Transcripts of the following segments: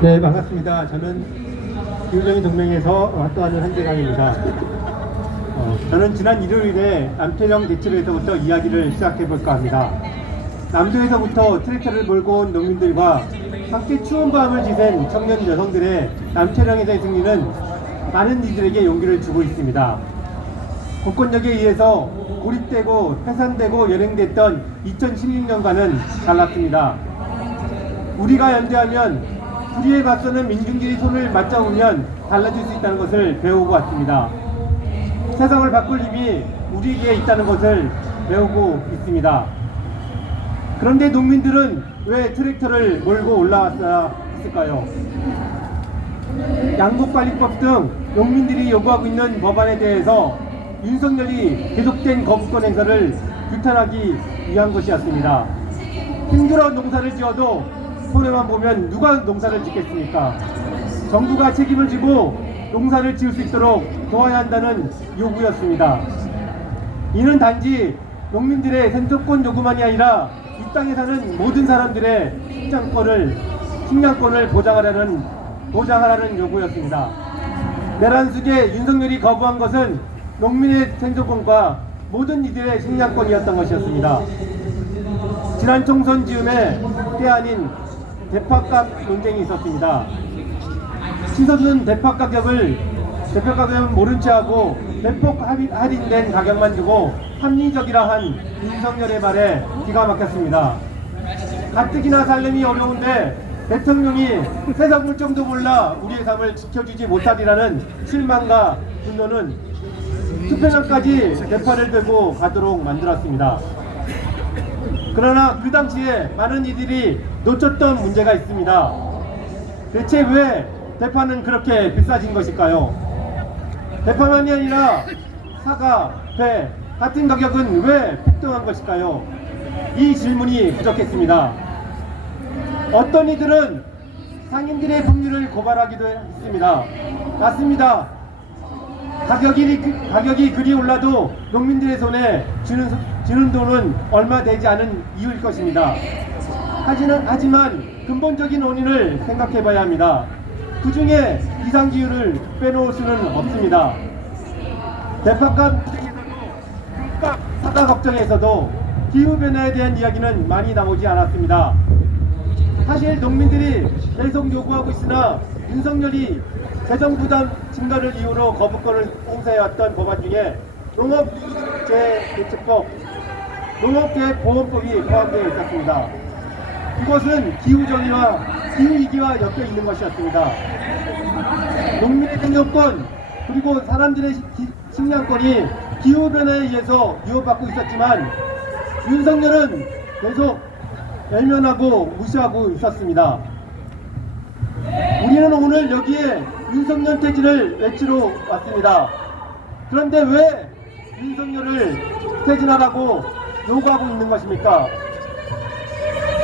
네, 반갑습니다. 저는 기후정의 동맹에서 활동하는 한재강입니다. 저는 지난 일요일에 남태령 대치로에서부터 이야기를 시작해볼까 합니다. 남도에서부터 트랙터를 몰고 온 농민들과 함께 추운 밤을 지샌 청년 여성들의 남태령에서의 승리는 많은 이들에게 용기를 주고 있습니다. 공권력에 의해서 고립되고 폐산되고 연행됐던 2016년과는 달랐습니다. 우리가 연대하면 불의에 맞서는 민중들이 손을 맞잡으면 달라질 수 있다는 것을 배우고 왔습니다. 세상을 바꿀 힘이 우리에게 있다는 것을 배우고 있습니다. 그런데 농민들은 왜 트랙터를 몰고 올라왔어야 했을까요? 양곡관리법 등 농민들이 요구하고 있는 법안에 대해서 윤석열이 계속된 거부권 행사를 규탄하기 위한 것이었습니다. 힘들어 농사를 지어도 손해만 보면 누가 농사를 짓겠습니까? 정부가 책임을 지고 농사를 지을 수 있도록 도와야 한다는 요구였습니다. 이는 단지 농민들의 생존권 요구만이 아니라 이 땅에 사는 모든 사람들의 식량권을 보장하라는 요구였습니다. 내란 속에 윤석열이 거부한 것은 농민의 생존권과 모든 이들의 식량권이었던 것이었습니다. 지난 총선 즈음에 때 아닌 대파값 논쟁이 있었습니다. 치솟는 대파 가격은 모른 채 하고 대폭 할인된 가격만 주고 합리적이라 한 윤석열의 말에 기가 막혔습니다. 가뜩이나 살림이 어려운데 대통령이 세상 물정도 몰라 우리의 삶을 지켜주지 못하리라는 실망과 분노는 투표장까지 대파를 들고 가도록 만들었습니다. 그러나 그 당시에 많은 이들이 놓쳤던 문제가 있습니다. 대체 왜 대파는 그렇게 비싸진 것일까요? 대파만이 아니라 사과, 배 같은 가격은 왜 폭등한 것일까요? 이 질문이 부족했습니다. 어떤 이들은 상인들의 법률을 고발하기도 했습니다. 맞습니다. 가격이 그리 올라도 농민들의 손에 주는 돈은 얼마 되지 않은 이유일 것입니다. 하지만 근본적인 원인을 생각해 봐야 합니다. 그 중에 이상기후를 빼놓을 수는 없습니다. 대파값 문제에서도 물가 사과 걱정에서도 기후변화에 대한 이야기는 많이 나오지 않았습니다. 사실 농민들이 계속 요구하고 있으나 윤석열이 재정부담 증가를 이유로 거부권을 행사해왔던 법안 중에 농업재해대책법, 농업계보험법이 포함되어 있었습니다. 이것은 기후정의와 기후위기와 엮여 있는 것이었습니다. 농민의 생존권 그리고 사람들의 식량권이 기후변화에 의해서 위협받고 있었지만 윤석열은 계속 외면하고 무시하고 있었습니다. 우리는 오늘 여기에 윤석열 퇴진을 외치러 왔습니다. 그런데 왜 윤석열을 퇴진하라고 요구하고 있는 것입니까?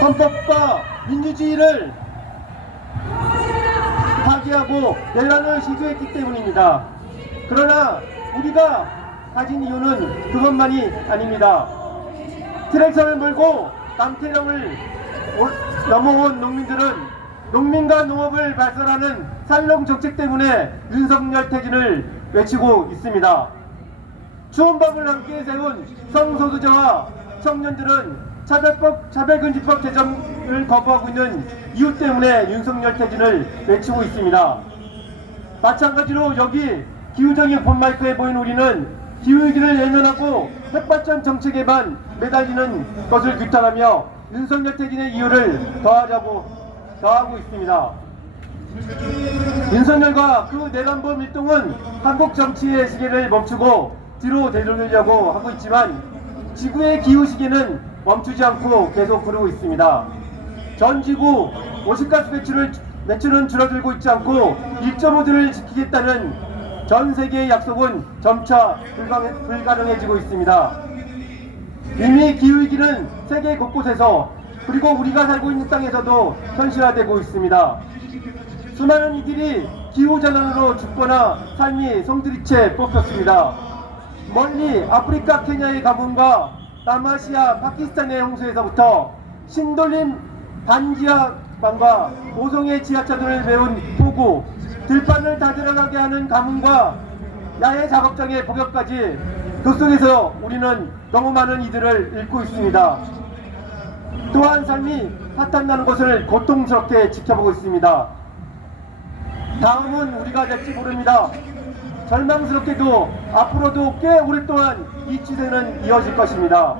헌법과 민주주의를 파기하고 내란을 시도했기 때문입니다. 그러나 우리가 가진 이유는 그것만이 아닙니다. 트랙터를 몰고 남태령을 넘어온 농민들은 농민과 농업을 발전하는 살롱 정책 때문에 윤석열 퇴진을 외치고 있습니다. 추운 밤을 함께 세운 성소수자와 청년들은 차별금지법 제정을 거부하고 있는 이유 때문에 윤석열 퇴진을 외치고 있습니다. 마찬가지로 여기 기후정의 오픈마이크에 보인 우리는 기후위기를 외면하고 핵발전 정책에만 매달리는 것을 규탄하며 윤석열 퇴진의 이유를 더하고 있습니다. 윤석열과 그 내란범 일동은 한국 정치의 시계를 멈추고 뒤로 되돌리려고 하고 있지만 지구의 기후 시계는 멈추지 않고 계속 흐르고 있습니다. 전 지구 오십가스 매출은 줄어들고 있지 않고 1.5도를 지키겠다는 전 세계의 약속은 점차 불가능해지고 있습니다. 이미 기후위기는 세계 곳곳에서 그리고 우리가 살고 있는 땅에서도 현실화되고 있습니다. 수많은 이들이 기후재난으로 죽거나 삶이 송두리째 뽑혔습니다. 멀리 아프리카 케냐의 가뭄과 남아시아 파키스탄의 홍수에서부터 신돌림 반지하 방과 오송의 지하차도를 메운 폭우, 들판을 다 들어가게 하는 가뭄과 야외 작업장의 폭염까지 그 속에서 우리는 너무 많은 이들을 잃고 있습니다. 또한 삶이 파탄나는 것을 고통스럽게 지켜보고 있습니다. 다음은 우리가 될지 모릅니다. 절망스럽게도 앞으로도 꽤 오랫동안 이 추세는 이어질 것입니다.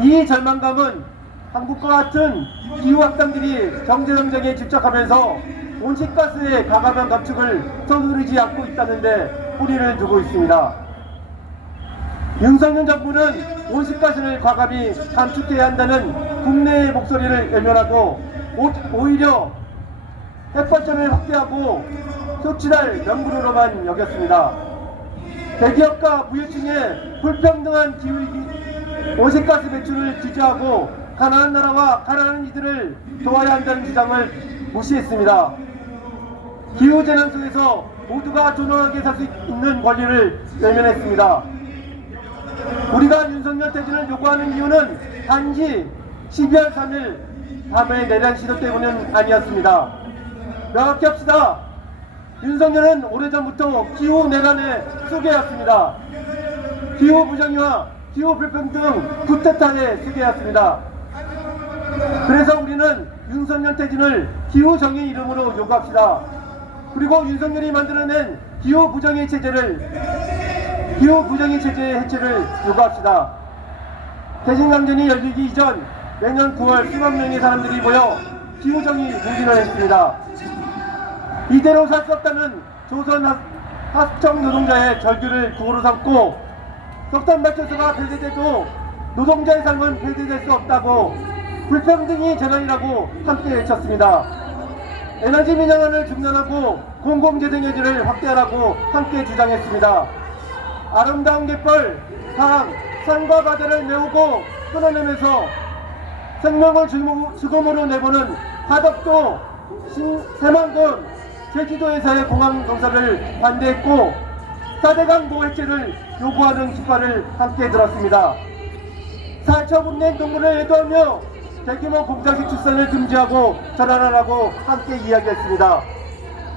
이 절망감은 한국과 같은 기후학자들이 경제정책에 집착하면서 온실가스의 과감한 감축을 서두르지 않고 있다는데 뿌리를 두고 있습니다. 윤석열 정부는 온실가스를 과감히 감축해야 한다는 국내의 목소리를 외면하고 오히려 핵발전을 확대하고 촉진할 명분으로만 여겼습니다. 대기업과 부유층의 불평등한 기후위기, 온실가스 배출을 규제하고 가난한 나라와 가난한 이들을 도와야 한다는 주장을 무시했습니다. 기후재난 속에서 모두가 존엄하게 살 수 있는 권리를 외면했습니다. 우리가 윤석열 퇴진을 요구하는 이유는 단지 12월 3일 밤의 내란 시도 때문은 아니었습니다. 명확히 합시다. 윤석열은 오래전부터 기후 내란의 수괴였습니다. 기후 부정의와 기후 불평등 구태타의 수괴였습니다. 그래서 우리는 윤석열 퇴진을 기후 정의 이름으로 요구합시다. 그리고 윤석열이 만들어낸 기후 부정의 체제의 해체를 요구합시다. 퇴진 강전이 열리기 이전 내년 9월 수만 명의 사람들이 모여 기후 정의 공진을 했습니다. 이대로 살 수 없다는 조선 하청 노동자의 절규를 구호로 삼고 석탄 발전소가 폐쇄돼도 노동자의 삶은 폐쇄될 수 없다고 불평등이 재난이라고 함께 외쳤습니다. 에너지 민영화를 중단하고 공공재생에너지를 확대하라고 함께 주장했습니다. 아름다운 갯벌, 강, 산과 바다를 메우고 끊어내면서 생명을 죽음으로 내보는 하덕도, 새만금, 제주도에서의 공항 건설을 반대했고 4대강 모 해체를 요구하는 깃발을 함께 들었습니다. 4차 분냉 동물을 애도하며 대규모 공장식 출산을 금지하고 전환하라고 함께 이야기했습니다.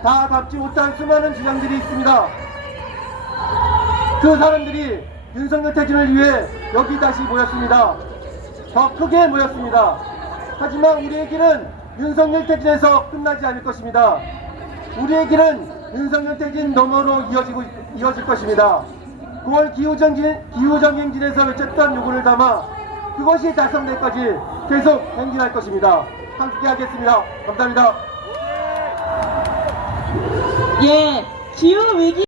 다 갚지 못한 수많은 주장들이 있습니다. 그 사람들이 윤석열 퇴진을 위해 여기 다시 모였습니다. 더 크게 모였습니다. 하지만 우리의 길은 윤석열 퇴진에서 끝나지 않을 것입니다. 우리의 길은 윤석열 퇴진 너머로 이어질 것입니다. 9월 기후정행진에서 외쳤던 요구를 담아 그것이 달성될 때까지 계속 행진할 것입니다. 함께 하겠습니다. 감사합니다. 예, 기후위기